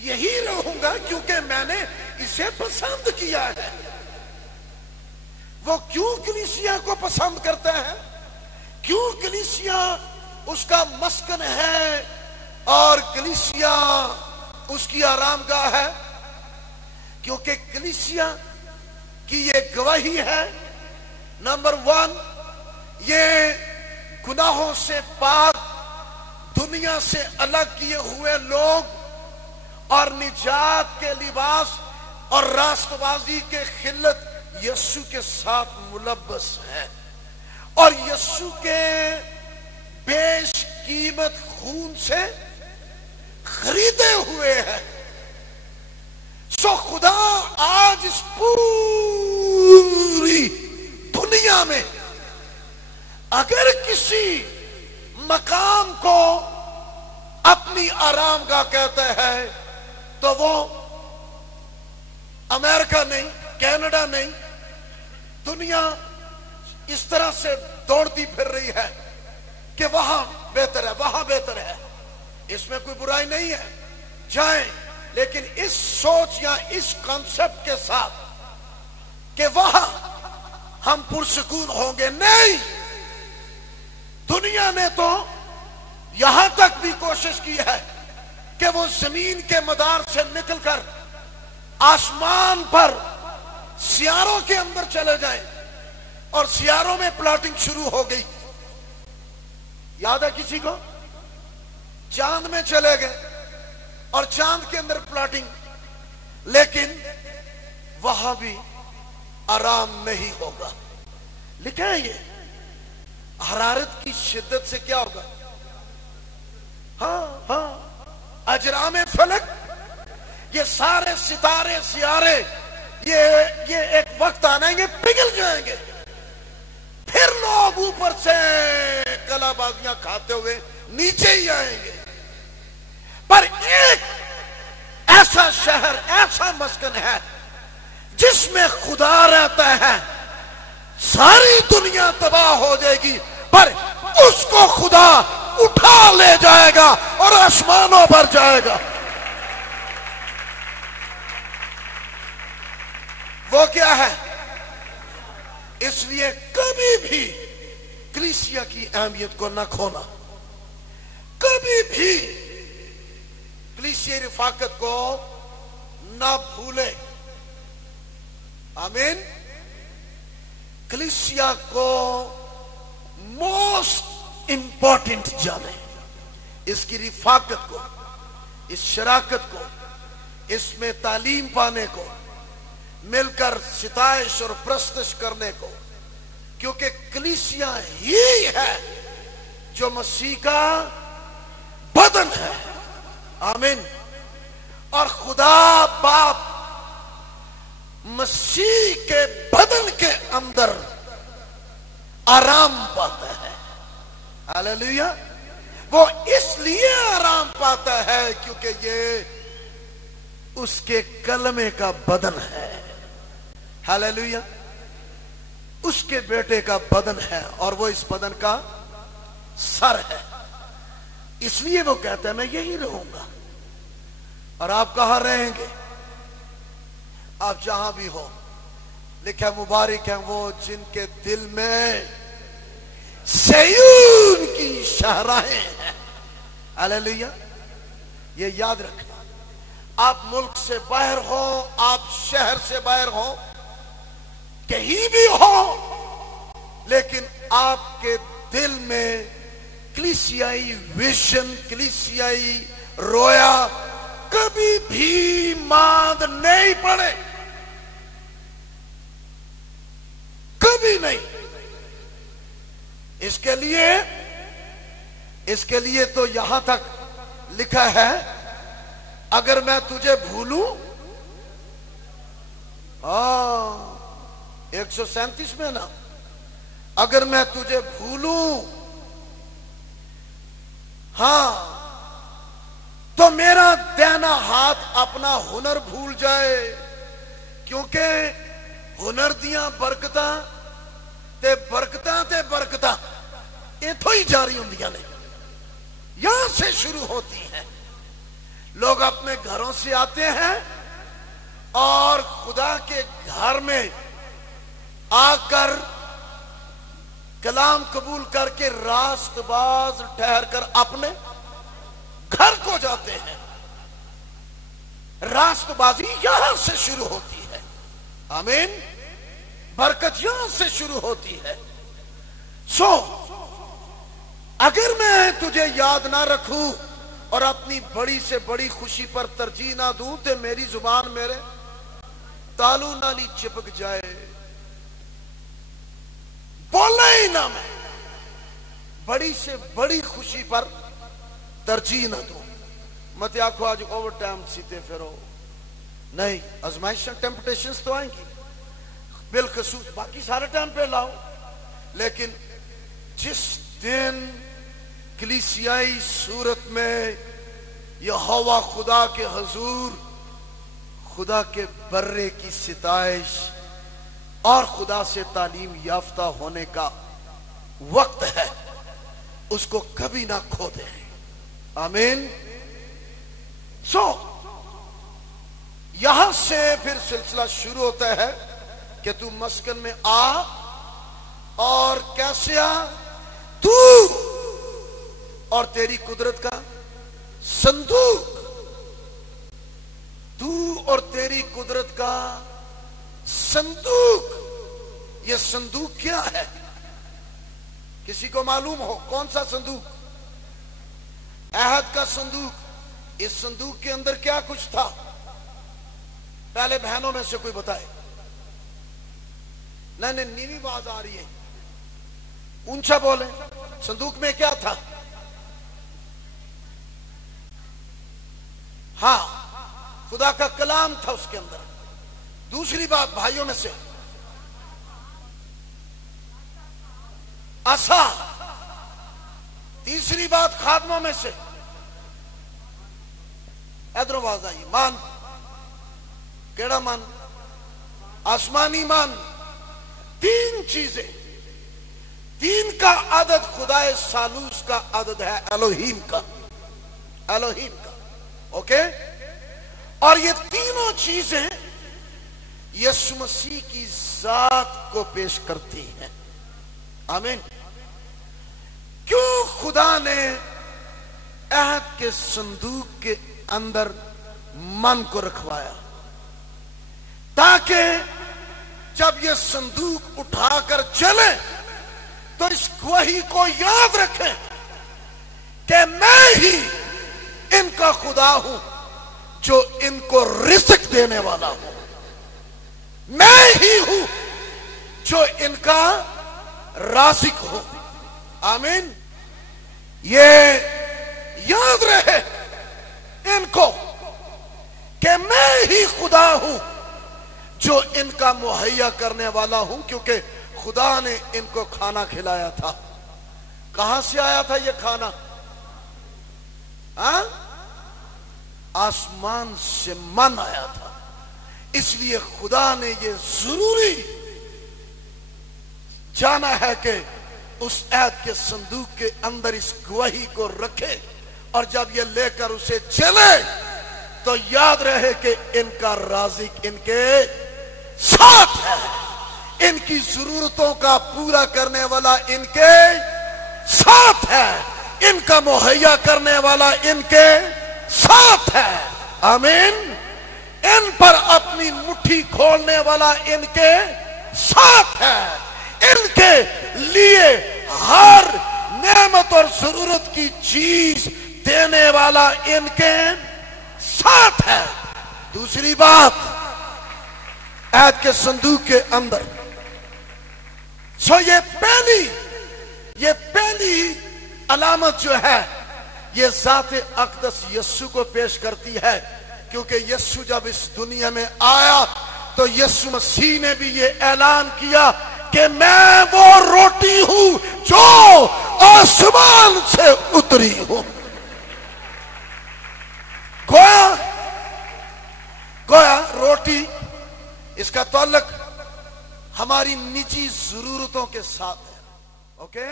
یہی رہوں گا کیونکہ میں نے اسے پسند کیا ہے۔ وہ کیوں کلیسیا کو پسند کرتا ہے؟ کیوں کلیسیا اس کا مسکن ہے اور کلیسیا اس کی آرام گاہ ہے؟ کیونکہ کلیسیا کی یہ گواہی ہے، نمبر 1، یہ گناہوں سے پاک، دنیا سے الگ کیے ہوئے لوگ اور نجات کے لباس اور راست بازی کے خلت یسوع کے ساتھ ملبس ہے، اور یسوع کے بیش قیمت خون سے خریدے ہوئے ہیں۔ سو خدا آج اس پوری دنیا میں اگر کسی مقام کو اپنی آرام گاہ کہتا ہے تو وہ امریکہ نہیں، کینیڈا نہیں، دنیا اس طرح سے دوڑتی پھر رہی ہے کہ وہاں بہتر ہے، وہاں بہتر ہے۔ اس میں کوئی برائی نہیں ہے، جائیں، لیکن اس سوچ یا اس کانسیپٹ کے ساتھ کہ وہاں ہم پرسکون ہوں گے، نہیں۔ دنیا نے تو یہاں تک بھی کوشش کی ہے کہ وہ زمین کے مدار سے نکل کر آسمان پر سیاروں کے اندر چلے جائیں، اور سیاروں میں پلاٹنگ شروع ہو گئی۔ یاد ہے کسی کو؟ چاند میں چلے گئے اور چاند کے اندر پلاٹنگ، لیکن وہاں بھی آرام نہیں ہوگا۔ لکھا ہے یہ حرارت کی شدت سے کیا ہوگا؟ ہاں اجرام فلک، یہ سارے ستارے سیارے یہ ایک وقت آنا ہے، یہ پگھل جائیں گے، پھر لوگ اوپر سے کلا بازیاں کھاتے ہوئے نیچے ہی آئیں گے۔ پر ایک ایسا شہر، ایسا مسکن ہے جس میں خدا رہتا ہے، ساری دنیا تباہ ہو جائے گی پر اس کو خدا اٹھا لے جائے گا اور آسمانوں پر جائے گا۔ وہ کیا ہے؟ اس لیے کبھی بھی کلیسیا کی اہمیت کو نہ کھونا، کبھی بھی کلیسیا رفاقت کو نہ بھولے۔ آمین۔ کلیسیا کو موسٹ امپورٹنٹ جانے، اس کی رفاقت کو، اس شراکت کو، اس میں تعلیم پانے کو، مل کر ستائش اور پرستش کرنے کو، کیونکہ کلیسیا ہی ہے جو مسیح کا بدن ہے۔ آمین۔ اور خدا باپ مسیح کے بدن کے اندر آرام پاتا ہے۔ ہاللیلویا۔ وہ اس لیے آرام پاتا ہے کیونکہ یہ اس کے کلمے کا بدن ہے۔ ہاللیلویا۔ اس کے بیٹے کا بدن ہے اور وہ اس بدن کا سر ہے۔ اس لیے وہ کہتا ہے میں یہی رہوں گا۔ اور آپ کہاں رہیں گے؟ آپ جہاں بھی ہو، لکھا مبارک ہیں وہ جن کے دل میں سیون کی شاہراہیں ہیں۔ ہاللیلویا۔ یہ یاد رکھنا، آپ ملک سے باہر ہو، آپ شہر سے باہر ہو، کہیں بھی ہو، لیکن آپ کے دل میں کلیسیائی ویژن، کلیسیائی رویا کبھی بھی ماند نہیں پڑے، کبھی نہیں۔ اس کے لیے تو یہاں تک لکھا ہے اگر میں تجھے بھولوں، 137 میں نا، اگر میں تجھے بھولوں تو میرا دینا ہاتھ اپنا ہنر بھول جائے، کیونکہ ہنر دیاں برکتاں تے برکتاں اتھوں ہی جاری ہوندیاں نے، یہاں سے شروع ہوتی ہیں۔ لوگ اپنے گھروں سے آتے ہیں اور خدا کے گھر میں آ کر کلام قبول کر کے راست باز ٹھہر کر اپنے گھر کو جاتے ہیں. راست بازی یہاں سے شروع ہوتی ہے. آمین. برکت یہاں سے شروع ہوتی ہے. اگر میں تجھے یاد نہ رکھوں اور اپنی بڑی سے بڑی خوشی پر ترجیح نہ دوں تو میری زبان میرے تالو نالی چپک جائے. بولنا ہی نہ میں بڑی سے بڑی خوشی پر ترجیح نہ دوں. مت آخو آج اوور ٹائم سیتے پھرو. نہیں, آزمائشیں ٹیمپٹیشنز تو آئیں گی, بالخصوص باقی سارے ٹائم پہ لاؤ, لیکن جس دن کلیسیائی صورت میں یہوہ خدا کے حضور خدا کے برے کی ستائش اور خدا سے تعلیم یافتہ ہونے کا وقت ہے, اس کو کبھی نہ کھو دیں. آمین. یہاں سے پھر سلسلہ شروع ہوتا ہے کہ تو مسکن میں آ, اور کیسے آ؟ تو اور تیری قدرت کا صندوق. تو اور تیری قدرت کا صندوق. یہ صندوق کیا ہے؟ کسی کو معلوم ہو کون سا صندوق؟ عہد کا صندوق. اس صندوق کے اندر کیا کچھ تھا؟ پہلے بہنوں میں سے کوئی بتائے. نہیں, نیوی باز آ رہی ہے, اونچا بولیں. صندوق میں کیا تھا؟ ہاں, خدا کا کلام تھا اس کے اندر. دوسری بات بھائیوں میں سے عصا. تیسری بات خادموں میں سے ادھر آواز آئی, مان. کیڑا مان؟ آسمانی مان. تین چیزیں, تین کا عدد خدا سالوس کا عدد ہے, الوہیم کا. الوہیم کا. اوکے. اور یہ تینوں چیزیں یسوع مسیح کی ذات کو پیش کرتی ہیں. آمین. کیوں خدا نے عہد کے صندوق کے اندر من کو رکھوایا؟ تاکہ جب یہ صندوق اٹھا کر چلے تو اس گواہی کو یاد رکھیں کہ میں ہی ان کا خدا ہوں جو ان کو رزق دینے والا ہوں. میں ہی ہوں جو ان کا رازق ہوں. آمین. یہ یاد رہے ان کو کہ میں ہی خدا ہوں جو ان کا مہیا کرنے والا ہوں, کیونکہ خدا نے ان کو کھانا کھلایا تھا. کہاں سے آیا تھا یہ کھانا؟ آسمان سے من آیا تھا. اس لیے خدا نے یہ ضروری جانا ہے کہ اس عہد کے صندوق کے اندر اس گواہی کو رکھے, اور جب یہ لے کر اسے چلے تو یاد رہے کہ ان کا رازق ان کے ساتھ ہے. ان کی ضرورتوں کا پورا کرنے والا ان کے ساتھ ہے. ان کا مہیا کرنے والا ان کے ساتھ ہے. آمین. ان پر اپنی مٹھی کھولنے والا ان کے ساتھ ہے. ان کے لیے ہر نعمت اور ضرورت کی چیز دینے والا ان کے ساتھ ہے. دوسری بات, عہد کے صندوق کے اندر یہ پہلی علامت جو ہے یہ ذات اقدس یسوع کو پیش کرتی ہے, کیونکہ یسوع جب اس دنیا میں آیا تو یسوع مسیح نے بھی یہ اعلان کیا کہ میں وہ روٹی ہوں جو آسمان سے اتری ہوں. گویا روٹی, اس کا تعلق ہماری نجی ضرورتوں کے ساتھ ہے. اوکے.